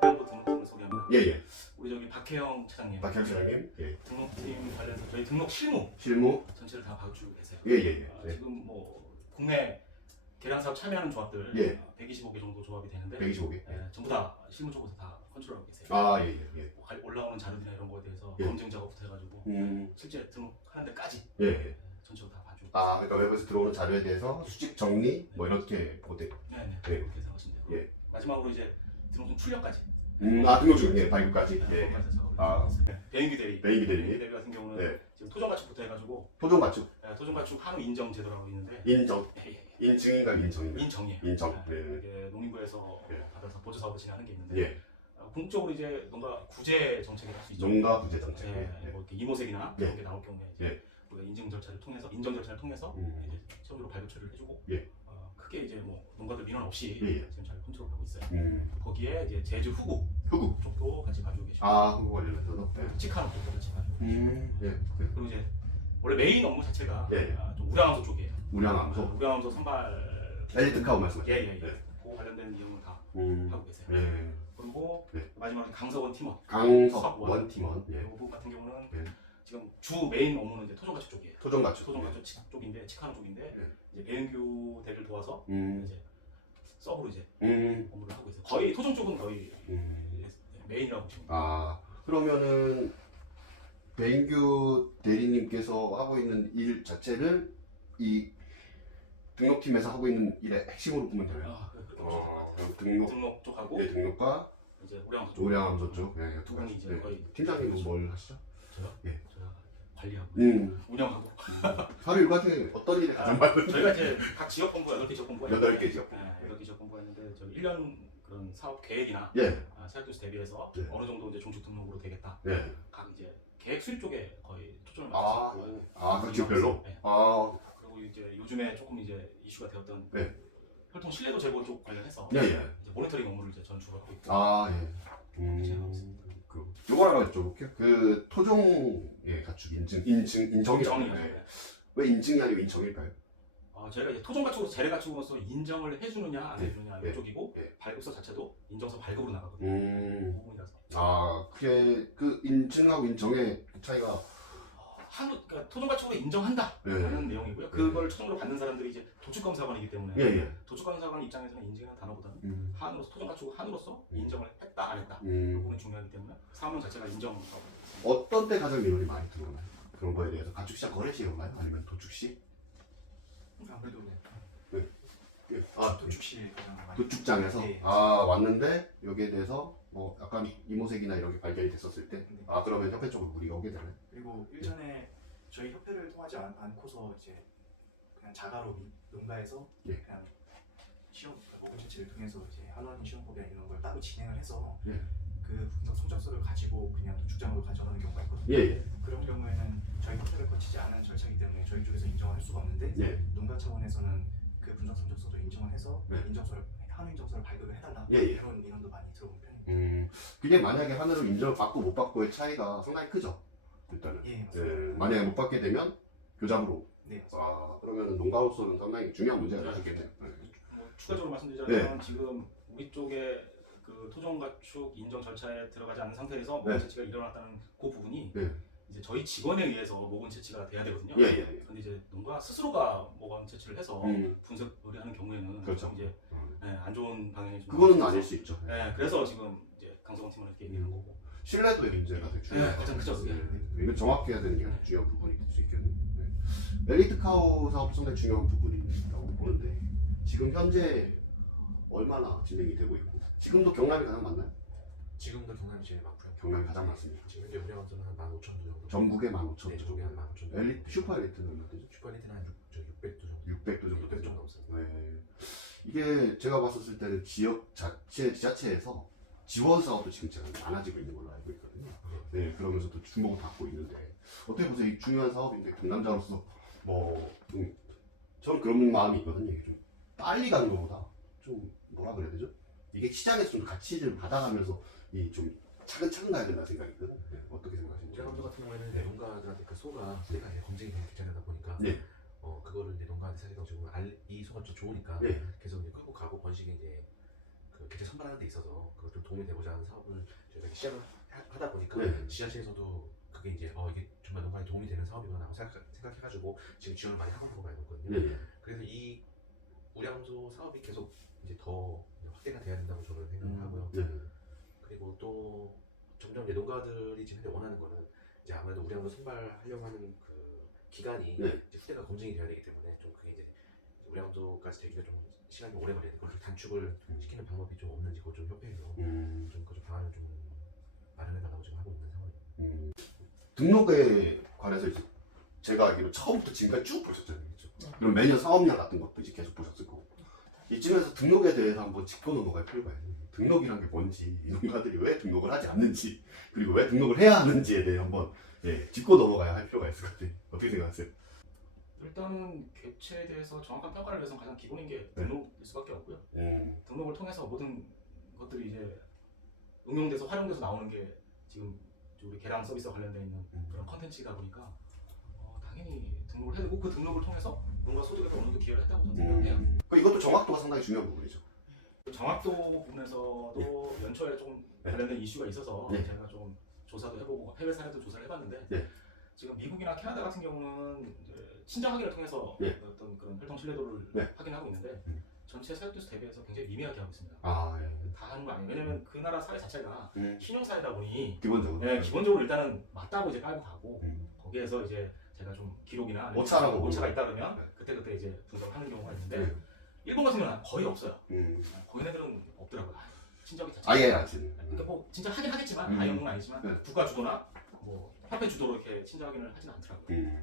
등록팀을 소개합니다. 예예. 우리 저기 박혜영 차장님. 박현 사장님. 예. 등록팀 관련해서 저희 등록 실무 실무. 전체를 다 봐주고 계세요. 예예예. 예. 지금 뭐 국내 계량 사업 참여하는 조합들 예. 125개 정도 조합이 되는데 125개. 예, 전부 다 실무 쪽부터 다 컨트롤하고 계세요. 아 예예. 예. 뭐 올라오는 자료들이나 이런 거에 대해서 예. 검증 작업부터 해가지고 실제 등록하는 데까지 예. 전체로 다 봐주고. 아 그러니까 외부에서 들어오는 자료에 대해서 수집 정리 뭐 이렇게 보대. 네네. 예. 그렇게 생각하시면 돼요. 예. 마지막으로 이제 등록증 출력까지. 아 등록 중 예. 발급까지. 예. 아. 배인규 대리. 배인규 대리. 대리 같은 경우는 예. 지금 토종 가축부터 해가지고 토종 가축. 토종 가축 한우 인정 제도라고 있는데 인정. 예, 예. 인증인가 인정인가. 인정이에요. 인정. 예. 이게 농림부에서 예. 받아서 보조 사업을 진행하는 게 있는데 예. 궁극적으로 이제 뭔가 구제 정책을 할 수 있죠. 농가 부재 정책. 예, 예. 뭐 이렇게 이모색이나 예. 이런 게 나올 경우에 이제 예. 우리가 인증 절차를 통해서 이제 처음으로 발급 처리를 해주고 예. 크게 이제 뭐 농가들 민원 없이 예, 예. 지금 잘 컨트롤하고 있어요. 거기에 이제 제주 후구 흑우. 쪽도 같이 봐주고 계시고 아 흑우 관련해서도. 예. 치카노 쪽도 같이 봐주고 계시고 예. 그리고 이제 원래 메인 업무 자체가 예, 예. 좀 우량함소 쪽이에요. 우량함소. 우량함소 선발 엘리트 카우 말씀하시죠? 예예예. 예. 그 관련된 내용을 다 하고 계세요. 예. 그리고 네. 마지막으로 강석원 팀원. 강석원 팀원. 이 예. 부분 같은 경우는 예. 지금 주 메인 업무는 이제 토종 가축 쪽이에요. 토종 가축. 토종 가축 쪽인데 치카노 쪽인데 예. 이제 배은규 대를 도와서 이제 서브로 이제 업무를 하고 있어요. 거의 토종 쪽은 거의 메인이라고 보시면 돼요. 아 그러면은 배인규 대리님께서 하고 있는 일 자체를 이 등록팀에서 하고 있는 일의 핵심으로 보면 되나요? 그럼 등록 쪽하고 예, 등록과 이제 우량함소 쪽. 우량함소 쪽. 예, 두 분이 이제 예. 거의 팀장님은 뭘 하시죠? 저요? 예. 제가 관리하고 음. 운영하고 하루 일과중에 어떤 일에 가장 많은? 저희가 이제 각 지역 본부 8개 지역 본부가 8개 지역. 네, 8개 지역 본부가 있는데 저 1년 그런 사업 계획이나 예. 사업도시 대비해서 네. 어느 정도 이제 종축 등록으로 되겠다. 예. 각 이제 계획 수립 쪽에 거의 초점을 아, 맞추고 그 지역별로? 네. 아, 그리고 이제 요즘에 조금 이제 이슈가 되었던 네. 혈통 신뢰도 제고 쪽 관련해서 예, 예. 이제 모니터링 업무를 이제 전주로 하고 있고. 아, 예. 요거 하나 여쭤볼게요. 그 토종 가축 인정이라고. 인정이요. 네. 왜 인증이 아니고 인정일까요? 저희가 이제 토종 가축으로 재래 가축으로서 인정을 해주느냐 안 네. 해주느냐 네. 이쪽이고 네. 발급서 자체도 인정서 발급으로 나가거든요. 그 부분이라서. 아, 그게 그 인증하고 인정의 그 차이가. 그러니까 토종 가축으로 인정한다라는 내용이고요. 그걸 최종적으로 받는 사람들이 이제 도축검사관이기 때문에 예. 도축검사관 입장에서는 인증이라는 단어보다는 한으로서 토종 가축 한으로서 인정을 했다 안 했다 그 부분이 중요하기 때문에 사업명 자체가 인정. 어떤 때 가장 민원이 많이 들어오나요? 그런 거에 대해서 가축 시장 거래 시였나요? 아니면 도축 시? 아무래도 도축 도축시 가장 많이 도축장에서 네. 왔는데 여기에 대해서 뭐 약간 이모색이나 이런 게 발견이 됐었을 때, 네. 그러면 협회 쪽으로 물이 오게 되나요? 그리고 일전에 저희 협회를 통하지 않고서 이제 그냥 자가로 농가에서 예. 그냥 시험 모금 채취를 통해서 이제 한원 시험 고백 이런 걸 따로 진행을 해서 예. 그 분석 성적서를 가지고 그냥 도축장으로 가져가는 경우가 있거든요. 예. 그런 경우에는 저희 협회를 거치지 않은 절차이기 때문에 저희 쪽에서 인정을 할 수가 없는데 예. 농가 차원에서는 그 분석 성적서도 인정을 해서 네. 한우 인정서를 발급을 해달라 예. 이런 민원도 많이 들어온 편입니다. 그게 만약에 하늘로 인정을 받고 못 받고의 차이가 상당히 크죠. 일단은. 예, 맞습니다. 만약에 못 받게 되면 교잡으로. 네, 맞습니다. 그러면 농가로서는 상당히 중요한 문제가 될 수 있겠네요. 뭐 추가적으로 말씀드리자면 지금 우리 쪽에 그 토종 가축 인정 절차에 들어가지 않은 상태에서 모금 채취가 일어났다는 그 부분이 이제 저희 직원에 의해서 모금 채취가 돼야 되거든요. 예. 근데 이제 농가 스스로가 모금 채취를 해서 분석 의뢰하는 경우에는 그렇죠. 좀 이제 안 좋은 방향이 좀 그거는 나올 아닐 수 수 있죠. 네, 그래서 지금 이제 강성원 팀은 이렇게 얘기하는 거고. 신뢰도의 문제가 되게 중요해요. 가장 크죠, 그게. 이거 정확해야 되는 게 가장 중요한 부분이 될 수 있겠네요. 엘리트 카우 사업 상당히 중요한 부분이라고 보는데 지금 현재 얼마나 진행이 되고 있고 지금도 경남이 가장 많나요? 지금도 경남이 제일 많고요. 경남이 가장 많습니다. 지금 현재 우량함수는 한 15,000도 정도. 전국에 15,000 네, 정도. 전국에 한 15,000도. 엘리트 슈퍼 엘리트는 얼마 되죠? 슈퍼리트는 한 600도 정도. 600도 정도 600도 되죠. 정도 넘습니다. 네. 이게 제가 봤었을 때는 지자체에서 지원 사업도 지금 제가 많아지고 있는 걸로 알고 있거든요. 네, 그러면서 또 주목을 받고 있는데 어떻게 보세요? 이 중요한 사업인데 동남자로서 저는 그런 마음이 있거든요. 이게 좀 빨리 가는 것보다 좀 뭐라 그래야 되죠? 이게 시장에서 좀 가치를 받아가면서 이 좀 차근차근 가야 된다 생각이 있거든요. 네, 어떻게 생각하시는지? 우량함수 같은 경우에는 네. 농가들한테 그 소가 소리가 검증이 되는 기체다 보니까 네. 그거를 사실 지금 이 소가 좀 좋으니까 네. 계속 이제 끌고 가고 번식에 이제 그 개체 선발하는 데 있어서 그걸 좀 도움이 되고자 하는 사업을 저희가 시작을 하다 보니까 네. 지자체에서도 그게 이제 이게 정말 농가에 도움이 되는 사업이구나 생각해가지고 지금 지원을 많이 하고 있는 걸로 알고 있거든요. 네. 그래서 이 우량도 사업이 계속 이제 더 확대가 돼야 된다고 저는 생각을 하고요. 네. 그리고 또 점점 이제 농가들이 지금 현재 원하는 거는 이제 아무래도 우량도 선발하려고 하는 그 기간이 네. 이제 후대가 검증이 돼야 되기 때문에 좀 그게 이제 우량도까지 되기가 좀 시간이 좀 오래 걸리는 그걸 좀 단축을 시키는 방법이 좀 없는지 그걸 좀 협회에서 좀 그 방안을 좀 마련해달라고 지금 하고 있는 상황입니다. 등록에 관해서 이제 제가 알기로 처음부터 지금까지 쭉 보셨잖아요. 그렇죠? 그럼 매년 사업량 같은 것도 이제 계속 보셨을 거고. 이쯤에서 등록에 대해서 한번 짚어놓는 필요가 있는 등록이란 게 뭔지, 이 농가들이 왜 등록을 하지 않는지, 그리고 왜 등록을 해야 하는지에 대해 한번 짚고 넘어가야 할 필요가 있을 것 같아요. 어떻게 생각하세요? 일단은 개체에 대해서 정확한 평가를 위해서 가장 기본인 게 등록일 수밖에 없고요. 등록을 통해서 모든 것들이 이제 응용돼서 활용돼서 나오는 게 지금 우리 개량 서비스와 관련되어 있는 그런 컨텐츠이다 보니까 당연히 등록을 해야 되고 그 등록을 통해서 뭔가 소득에 어느 정도 기여를 했다고 저는 생각해요. 이것도 정확도가 상당히 중요한 부분이죠. 정확도 부분에서도 연초에 좀 관련된 이슈가 있어서 네. 제가 좀 조사도 해보고 해외 사례도 조사를 해봤는데 네. 지금 미국이나 캐나다 같은 경우는 이제 친정 확인을 통해서 네. 어떤 그런 활동 신뢰도를 네. 확인하고 있는데 전체 사육도수 대비해서 굉장히 미미하게 하고 있습니다. 아, 다 하는 거 아니에요. 왜냐면 그 나라 사회 자체가 신용 사회다 보니 기본적으로. 네, 기본적으로 일단은 맞다고 이제 깔고 가고 거기에서 이제 제가 좀 기록이나 오차라고 오차가 있다 그러면 네. 그때 이제 분석하는 경우가 있는데 네. 일본 같은 경우는 거의 없어요. 거기 애들은 없더라고요. 친정이 자체. 아예 아직. 그러니까 뭐 진짜 하긴 하겠지만 아예 없는 건 아니지만 네. 국가 주도나 뭐 협회 주도로 이렇게 친정 확인을 하진 않더라고요.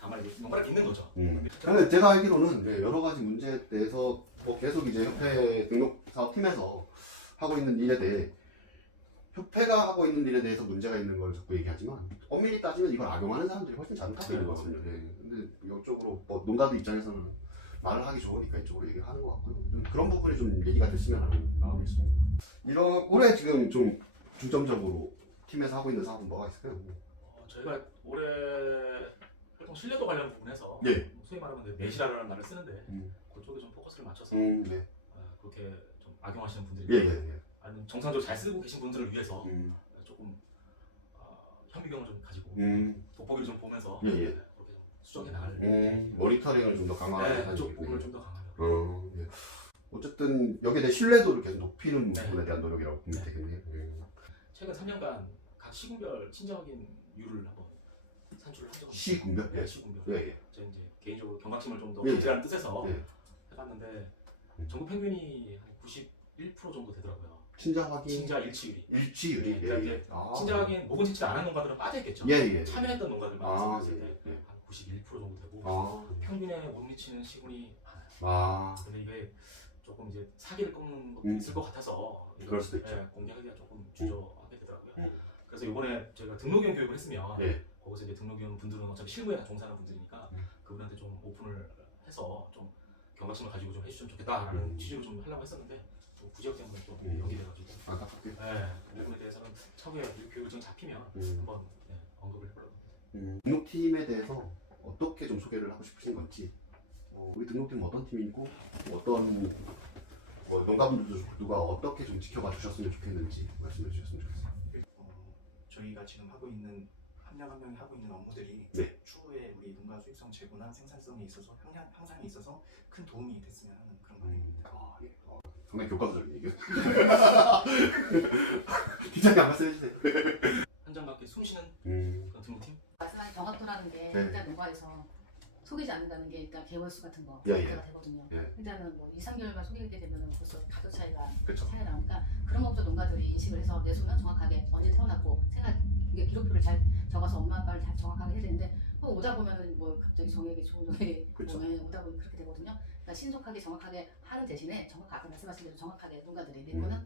다만 이제 뭔가를 믿는 거죠. 근데 제가 알기로는 여러 가지 문제에 대해서 계속 이제 협회 등록 사업팀에서 하고 있는 일에 대해 협회가 하고 있는 일에 대해서 문제가 있는 걸 자꾸 얘기하지만 엄밀히 따지면 이걸 악용하는 사람들이 훨씬 잘못하고 있는 것 같거든요. 근데 이쪽으로 뭐 농가들 입장에서는 말을 하기 좋으니까 이쪽으로 얘기를 하는 것 같고요. 좀 그런 부분이 좀 얘기가 됐으면 하는 마음이 있습니다. 올해 지금 좀 중점적으로 팀에서 하고 있는 사업은 뭐가 있을까요? 저희가 올해 활동 신뢰도 관련 부분에서 예. 소위 말하면 내시라라는 말을 쓰는데 그쪽에 좀 포커스를 맞춰서 네. 그렇게 좀 악용하시는 분들이 예. 아니면 정상적으로 잘 쓰고 계신 분들을 위해서 조금 현미경을 좀 가지고 돋보기를 좀 보면서 예. 그렇게 좀 수정해 나갈 모니터링을 좀 더 강화하는 그쪽 쪽이군요. 부분을 좀 더 강화하려고. 예. 어쨌든 여기에 대해 신뢰도를 계속 높이는 네. 부분에 대한 노력이라고 보면 네. 되겠네요. 최근 3년간 각 시군별 친정확인 율을 한번 산출을 한 적은 시군별? 네, 예. 시군별. 예. 제가 이제 개인적으로 경각심을 좀 더 예. 가지라는 뜻에서 예. 해봤는데 전국 평균이 한 91% 정도 되더라고요. 친자 확인 친자 일치율이. 일치율이. 네, 그러니까 이제 친자 확인 모분 채취를 안 한 농가들은 빠져있겠죠. 예. 참여했던 농가들만 아, 봤을 때 예. 한 91% 정도 되고 아. 평균에 못 미치는 시군이 많아요. 아. 근데 이게 조금 이제 사기를 꺾는 것도 있을 것 같아서 그럴 수도 있죠. 공개하기가 조금 주저하게 되더라고요. 그래서 이번에 저희가 등록위원 교육을 했으면 예. 거기서 이제 등록위원 분들은 어차피 실무에 종사하는 분들이니까 그분한테 좀 오픈을 해서 좀 경각심을 가지고 좀 해주시면 좋겠다라는 취지로 좀 하려고 했었는데 또 구지역 때문에 또 연기돼가지고 안타깝게. 그 부분에 대해서는 차후에 이 교육을 좀 잡히면 한번 언급을 해보려고 합니다. 등록팀에 대해서 어떻게 좀 소개를 하고 싶으신 건지, 우리 등록팀은 어떤 팀이고 어떤 농가분들도 누가 어떻게 좀 지켜봐 주셨으면 좋겠는지 말씀해 주셨으면 좋겠어요. 저희가 지금 하고 있는 한 명 한 명이 하고 있는 업무들이 네. 추후에 우리 농가 수익성 제고나 생산성에 있어서 향상에 있어서 큰 도움이 됐으면 하는 그런 바람입니다. 예. 상당히 교과서적인 얘기예요. 기자님 한 말씀 해주세요. 현장과 함께 숨쉬는 그런 등록팀. 말씀하신 정확도라는 게 네. 일단 농가에서 속이지 않는다는 게 일단 개월수 같은 거 예. 문제가 되거든요. 예. 일단은 뭐 2, 3개월만 속이게 되면 벌써 가격 차이가 그렇죠. 나오니까 그런 것부터 농가들이 인식을 해서 내 손은 정확하게 언제 태어났고 이게 기록표를 잘 적어서 엄마 아빠를 잘 정확하게 해야 되는데 또 오다 보면은 뭐 갑자기 정액이 좋은 정액이 그렇죠. 오다 보면 그렇게 되거든요. 그러니까 신속하게 정확하게 하는 대신에 아까 말씀하신 대로 정확하게 농가들이 내 거는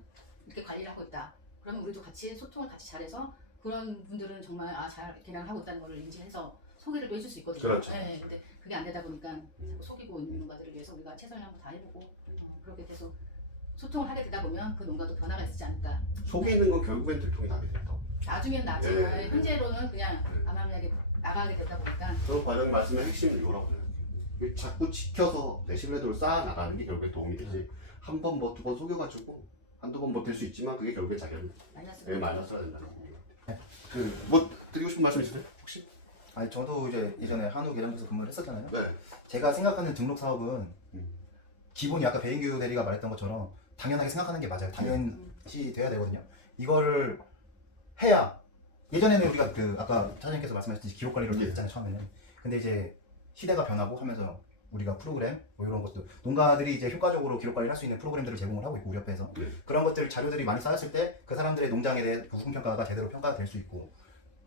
이렇게 관리를 하고 있다. 그러면 우리도 같이 소통을 같이 잘해서 그런 분들은 정말 잘 개량을 하고 있다는 걸 인지해서 소개를 해줄 수 있거든요. 그렇죠. 네, 근데 그게 안 되다 보니까 자꾸 속이고 있는 농가들을 위해서 우리가 최선을 한번 다해보고 그렇게 계속 소통을 하게 되다 보면 그 농가도 변화가 있지 않을까. 속이는 건 결국엔 들통이 나게 된다. 나중엔 나중에 현재로는 그냥 암암리하게 나가게 되다 보니까 저 과장 말씀의 핵심은 이거라고 생각해요. 자꾸 지켜서 내 신뢰도를 쌓아 나가는 게 결국에 도움이 되지. 한 번 뭐 두 번 속여가지고 한두 번 버틸 수 있지만 그게 결국에 자기는 마이너스가 된다는 얘기 같아요. 뭐 드리고 싶은 말씀 있으세요? 혹시? 아니 저도 이제 예전에 한우 계량에서 근무를 했었잖아요. 네. 제가 생각하는 등록 사업은 기본이 아까 배인규 대리가 말했던 것처럼 당연하게 생각하는 게 맞아요. 당연시 돼야 되거든요. 이거를 해야 예전에는 우리가 그 아까 차장님께서 말씀하셨듯이 기록 관리를 이렇게 했잖아요 처음에는. 근데 이제 시대가 변하고 하면서 우리가 프로그램 뭐 이런 것도 농가들이 이제 효과적으로 기록 관리를 할 수 있는 프로그램들을 제공을 하고 있고 우리 협회에서 그런 것들 자료들이 많이 쌓였을 때 그 사람들의 농장에 대해 후속 평가가 제대로 평가가 될 수 있고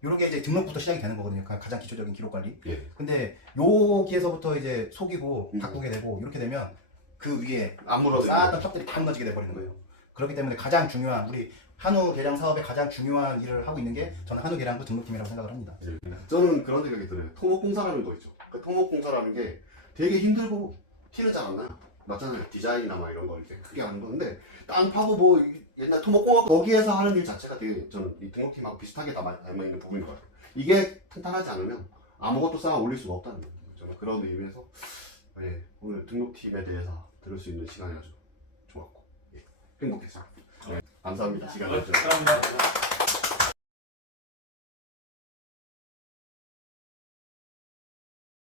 이런 게 이제 등록부터 시작이 되는 거거든요. 가장 기초적인 기록 관리. 근데 여기에서부터 이제 속이고 바꾸게 되고 이렇게 되면 그 위에 쌓았던 탑들이 다 무너지게 돼버리는 거예요. 그렇기 때문에 가장 중요한 우리 한우 계량 사업의 가장 중요한 일을 하고 있는 게 저는 한우 계량부 등록팀이라고 생각을 합니다. 저는 그런 생각이 들어요. 토목공사라는 거 있죠. 그 토목공사라는 게 되게 힘들고 티는 잘 안 나요. 맞잖아요. 디자인이나 막 이런 거 이렇게 크게 하는 건데 땅 파고 뭐 옛날 토목공학 거기에서 하는 일 자체가 되게 저는 이 등록팀하고 비슷하게 담아있는 부분인 것 같아요. 이게 탄탄하지 않으면 아무것도 쌓아 올릴 수가 없다는 거예요. 저는 그런 의미에서 오늘 등록팀에 대해서 들을 수 있는 시간이 아주 좋았고 행복했어요. 감사합니다. 시간 내주셔서. 감사합니다.